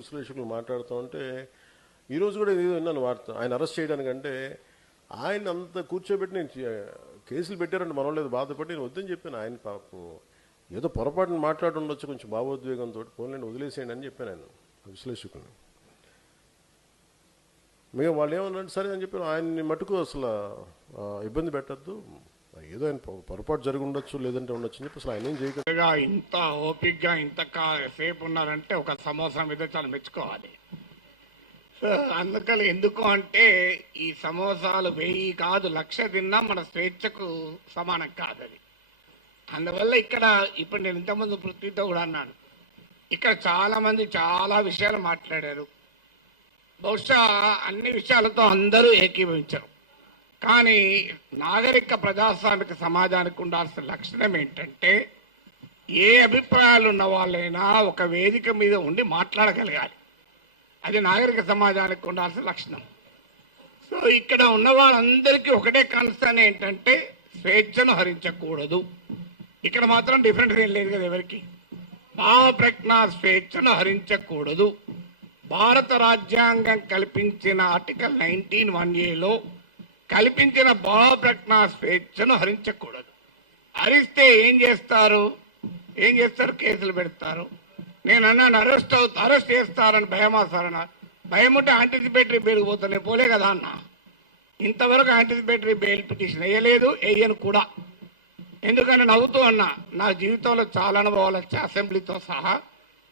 విశ్లేషకులు మాట్లాడుతూ ఉంటే ఈరోజు కూడా ఏదో విన్నాను వార్త, ఆయన అరెస్ట్ చేయడానికంటే ఆయన అంత కూర్చోబెట్టి నేను కేసులు పెట్టారంటే మనలేదు బాధపడి నేను వద్దని చెప్పాను. ఆయన పాపం ఏదో పొరపాటును మాట్లాడి ఉండొచ్చు కొంచెం భావోద్వేగంతో, ఫోన్లను వదిలేసేయండి అని చెప్పాను ఆయన విశ్లేషకులను. మేము వాళ్ళు ఏమన్నాడు సరే అని చెప్పాను. ఆయన్ని మటుకు అసలు ఇబ్బంది పెట్టద్దు, ఏదో ఆయన పొరపాటు జరిగి ఉండొచ్చు లేదంటే ఉండొచ్చు అని చెప్పి అసలు ఆయన ఏం చేయగలగా. ఇంత ఓపిక్గా ఇంత సేపు ఉన్నారంటే ఒక సమోసా మీద చాలా మెచ్చుకోవాలి. సో అందుకని ఎందుకు అంటే ఈ సమోసాలు 1000 కాదు 1,00,000 తిన్నా మన స్వేచ్ఛకు సమానం కాదు అది. అందువల్ల ఇక్కడ ఇప్పుడు నేను ఇంతకుముందు పృథ్వీతో కూడా అన్నాను, ఇక్కడ చాలామంది చాలా విషయాలు మాట్లాడారు. బహుశా అన్ని విషయాలతో అందరూ ఏకీభవించరు. కానీ నాగరిక ప్రజాస్వామిక సమాజానికి ఉండాల్సిన లక్షణం ఏంటంటే ఏ అభిప్రాయాలు ఉన్న వాళ్ళైనా ఒక వేదిక మీద ఉండి మాట్లాడగలగాలి. అది నాగరిక సమాజానికి ఉండాల్సిన లక్షణం. సో ఇక్కడ ఉన్న వాళ్ళందరికీ ఒకటే కన్సర్న్ ఏంటంటే స్వేచ్ఛను హరించకూడదు. ఇక్కడ మాత్రం డిఫరెంట్ ఏం లేదు కదా ఎవరికి. భావ ప్రజ్ఞా స్వేచ్ఛను హరించకూడదు. భారత రాజ్యాంగం కల్పించిన ఆర్టికల్ 19(1)A కల్పించిన భావ ప్రజ్ఞా స్వేచ్ఛను హరించకూడదు. హరిస్తే ఏం చేస్తారు? కేసులు పెడతారు. నేను అన్నాను అరెస్ట్ చేస్తారని భయమా సార్ అన్న. భయం ఉంటే యాంటిసిపేటరీ బెయిల్ పోతాను, నేను పోలే కదా అన్న. ఇంతవరకు యాంటిసిపేటరీ బెయిల్ పిటిషన్ వేయలేదు, వేయను కూడా. ఎందుకంటే నవ్వుతూ అన్నా నా జీవితంలో చాలా అనుభవాలు వచ్చాయి, అసెంబ్లీతో సహా.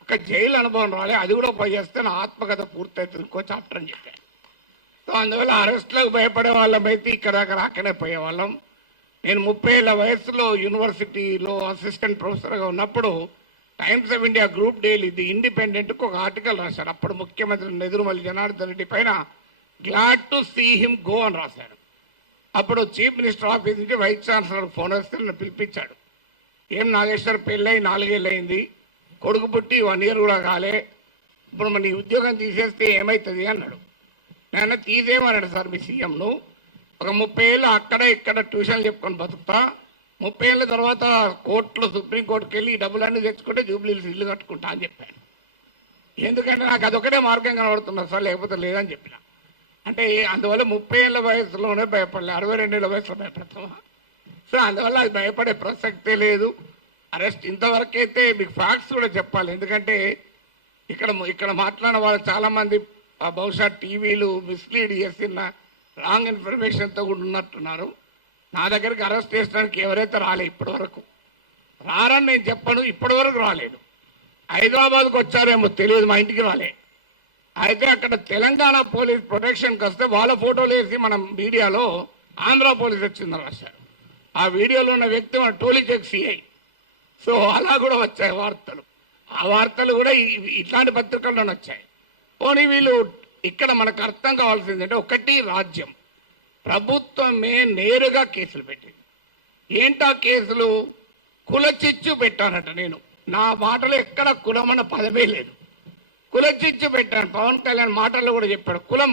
ఒక జైలు అనుభవం రాలే, అది కూడా పోయి చేస్తే నా ఆత్మకథ పూర్తవుతుంది ఇంకో చాప్టర్ అని చెప్పాను. సో అందువల్ల అరెస్ట్లకు భయపడే వాళ్ళమైతే ఇక్కడ దాకా రాకనే పోయేవాళ్ళం. నేను 30 ఏళ్ల వయసులో యూనివర్సిటీలో అసిస్టెంట్ ప్రొఫెసర్గా ఉన్నప్పుడు Times of India group daily the ఇండిపెండెంట్కు ఒక ఆర్టికల్ రాశారు. అప్పుడు ముఖ్యమంత్రి నెదురుమల్లి జనార్దన్ రెడ్డి పైన glad to see him go అని రాశాడు. అప్పుడు చీఫ్ మినిస్టర్ ఆఫీస్ నుంచి వైస్ ఛాన్సలర్ ఫోన్ వస్తే నన్ను పిలిపించాడు. ఏం నాగేశ్వర్ పెళ్ళై 4 ఏళ్ళు అయింది, కొడుకు పుట్టి 1 year కూడా కాలే, ఇప్పుడు మన ఉద్యోగం తీసేస్తే ఏమవుతుంది అన్నాడు. నేను తీసేయమన్నాడు సార్ మీ సీఎంను, ఒక 30 ఏళ్ళు అక్కడ ఇక్కడ ట్యూషన్లు చెప్పుకొని బతుకుతా, 30 ఏళ్ళ తర్వాత కోర్టులో సుప్రీంకోర్టుకి వెళ్ళి ఈ డబ్బులన్నీ తెచ్చుకుంటే జూబ్లీహిల్స్ ఇల్లు కట్టుకుంటా అని చెప్పాను. ఎందుకంటే నాకు అదొకటే మార్గం కనబడుతున్నారు సార్, లేకపోతే లేదని చెప్పిన. అంటే అందువల్ల 30 ఏళ్ళ వయసులోనే భయపడలే, 62 ఏళ్ళ వయసులో భయపడతామా? సో అందువల్ల అది భయపడే ప్రసక్తే లేదు. అరెస్ట్ ఇంతవరకైతే మీకు ఫ్యాక్ట్స్ కూడా చెప్పాలి. ఎందుకంటే ఇక్కడ మాట్లాడిన వాళ్ళు చాలామంది బహుశా టీవీలు మిస్లీడ్ చేసిన రాంగ్ ఇన్ఫర్మేషన్తో కూడా ఉన్నట్టున్నారు. నా దగ్గరికి అరెస్ట్ చేసడానికి ఎవరైతే రాలే ఇప్పటి వరకు, రారని నేను చెప్పను, ఇప్పటి వరకు రాలేదు. హైదరాబాద్కు వచ్చారేమో తెలియదు, మా ఇంటికి రాలే. అయితే అక్కడ తెలంగాణ పోలీస్ ప్రొటెక్షన్కి వస్తే వాళ్ళ ఫోటోలు వేసి మనం మీడియాలో ఆంధ్ర పోలీస్ వచ్చిందని రాశారు. ఆ వీడియోలో ఉన్న వ్యక్తి మన టోలీచెక్ సిఐ. సో అలా కూడా వచ్చాయి వార్తలు. ఆ వార్తలు కూడా ఇట్లాంటి పత్రికల్లోనే వచ్చాయి. పోనీ వీళ్ళు ఇక్కడ మనకు అర్థం కావాల్సిందంటే, ఒకటి రాజ్యం ప్రభుత్వమే నేరుగా కేసులు పెట్టింది. ఏంటా కేసులు? కులచిచ్చు పెట్టానట. నేను నా మాటలో ఎక్కడ కులమన్న పదమే లేదు, కులచిచ్చు పెట్టాను. పవన్ కళ్యాణ్ మాటల్లో కూడా చెప్పాడు కులం.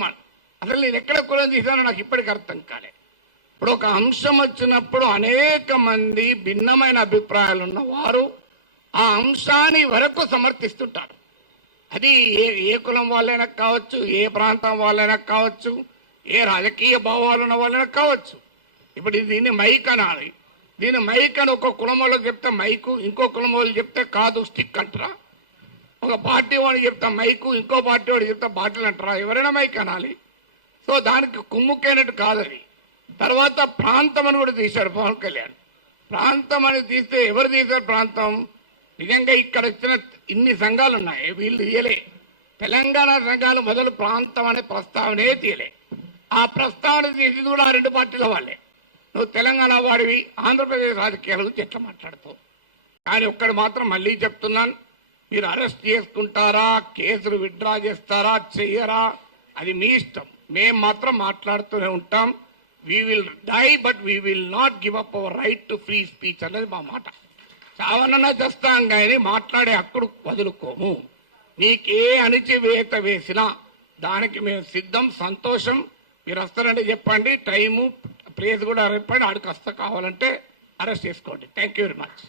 అసలు నేను ఎక్కడ కులం తీసానో నాకు ఇప్పటికి అర్థం కాలే. ఇప్పుడు ఒక అంశం వచ్చినప్పుడు అనేక మంది భిన్నమైన అభిప్రాయాలు ఉన్నవారు ఆ అంశాన్ని వరకు సమర్థిస్తుంటారు. అది ఏ కులం వాళ్ళైనా కావచ్చు, ఏ ప్రాంతం వాళ్ళైనా కావచ్చు, ఏ రాజకీయ భావాలు ఉన్న వాళ్ళైనా కావచ్చు. ఇప్పుడు దీన్ని మైక్ అనాలి. దీన్ని మైక్ అని ఒక కులం వాళ్ళకి చెప్తే మైకు, ఇంకో కులం వాళ్ళు చెప్తే కాదు స్టిక్ అంటారా? ఒక పార్టీ వాడికి చెప్తా మైకు, ఇంకో పార్టీ వాడికి చెప్తే బాటిల్ అంటారా? ఎవరైనా మైక్ అనాలి. సో దానికి కుమ్ముకైనట్టు కాదు అది. తర్వాత ప్రాంతం అని కూడా తీశాడు పవన్ కళ్యాణ్. ప్రాంతం అని తీస్తే ఎవరు తీశారు ప్రాంతం? నిజంగా ఇక్కడ వచ్చిన ఇన్ని సంఘాలు ఉన్నాయి, వీళ్ళు తీయలే. తెలంగాణ సంఘాలు మొదలు ప్రాంతం అనే ప్రస్తావనే తీయలే. ఆ ప్రస్తావన తీసింది కూడా ఆ 2 పార్టీల వాళ్ళే. నువ్వు తెలంగాణ వాడివి, ఆంధ్రప్రదేశ్ రాజకీయాల గురించి ఎట్లా మాట్లాడుతావు? కానీ ఒక్కడు మాత్రం మళ్ళీ చెప్తున్నాను, మీరు అరెస్ట్ చేసుకుంటారా, కేసులు విత్డ్రా చేస్తారా, చెయ్యరా, అది మీ ఇష్టం. మేము మాత్రం మాట్లాడుతూనే ఉంటాం. We will die but we will not give up our right to free speech అనేది మా మాట. చావనన్నా చేస్తాం కానీ మాట్లాడే హక్కును వదులుకోము. నీకే అణిచివేత వేసినా దానికి మేము సిద్ధం, సంతోషం. మీరు వస్తారంటే చెప్పండి, టైము ప్లేస్ కూడా చెప్పండి, ఆడికి వస్తా, కావాలంటే అరెస్ట్ చేసుకోండి. Thank you very much.